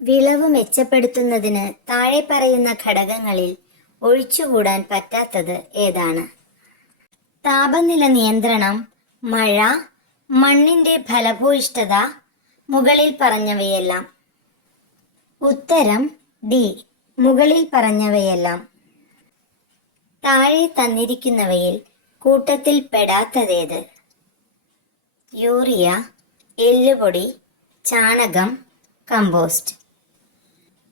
വിളവ് മെച്ചപ്പെടുത്തുന്നതിന് താഴെ പറയുന്ന ഘടകങ്ങളിൽ ഒഴിച്ചുകൂടാൻ പറ്റാത്തത് ഏതാണ്? താപനില നിയന്ത്രണം, മഴ, മണ്ണിൻ്റെ ഫലഭൂയിഷ്ഠത, മുകളിൽ പറഞ്ഞവയെല്ലാം. ഉത്തരം ഡി, മുകളിൽ പറഞ്ഞവയെല്ലാം. താഴെ തന്നിരിക്കുന്നവയിൽ കൂട്ടത്തിൽ പെടാത്തതേത്? യൂറിയ, എല്ലുപൊടി, ചാണകം, കമ്പോസ്റ്റ്.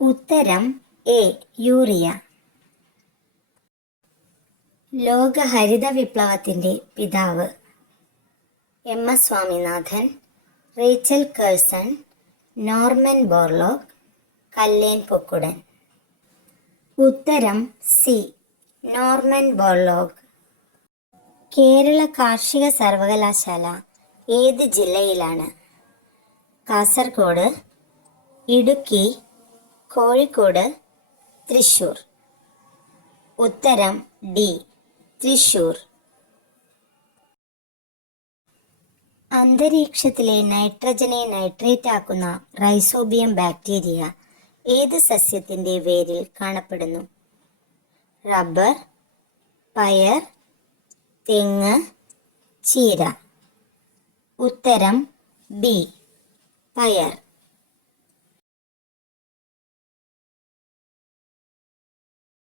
ഉത്തരം എ, യൂറിയ. ലോക ഹരിത വിപ്ലവത്തിൻ്റെ പിതാവ്? M S. Swaminathan, Rachel Carson, Norman Borlaug, Kallen Pokkudan. ഉത്തരം സി, നോർമൻ ബോർലോഗ്. കേരള കാർഷിക സർവകലാശാല ഏത് ജില്ലയിലാണ്? കാസർഗോഡ്, ഇടുക്കി, കോഴിക്കോട്, തൃശ്ശൂർ. ഉത്തരം ഡി, തൃശ്ശൂർ. അന്തരീക്ഷത്തിലെ നൈട്രജനെ നൈട്രേറ്റ് ആക്കുന്ന റൈസോബിയം ബാക്ടീരിയ ഏത് സസ്യത്തിൻ്റെ വേരിൽ കാണപ്പെടുന്നു? റബ്ബർ, പയർ, തെങ്ങ്, ചീര. ഉത്തരം ബി, പയർ.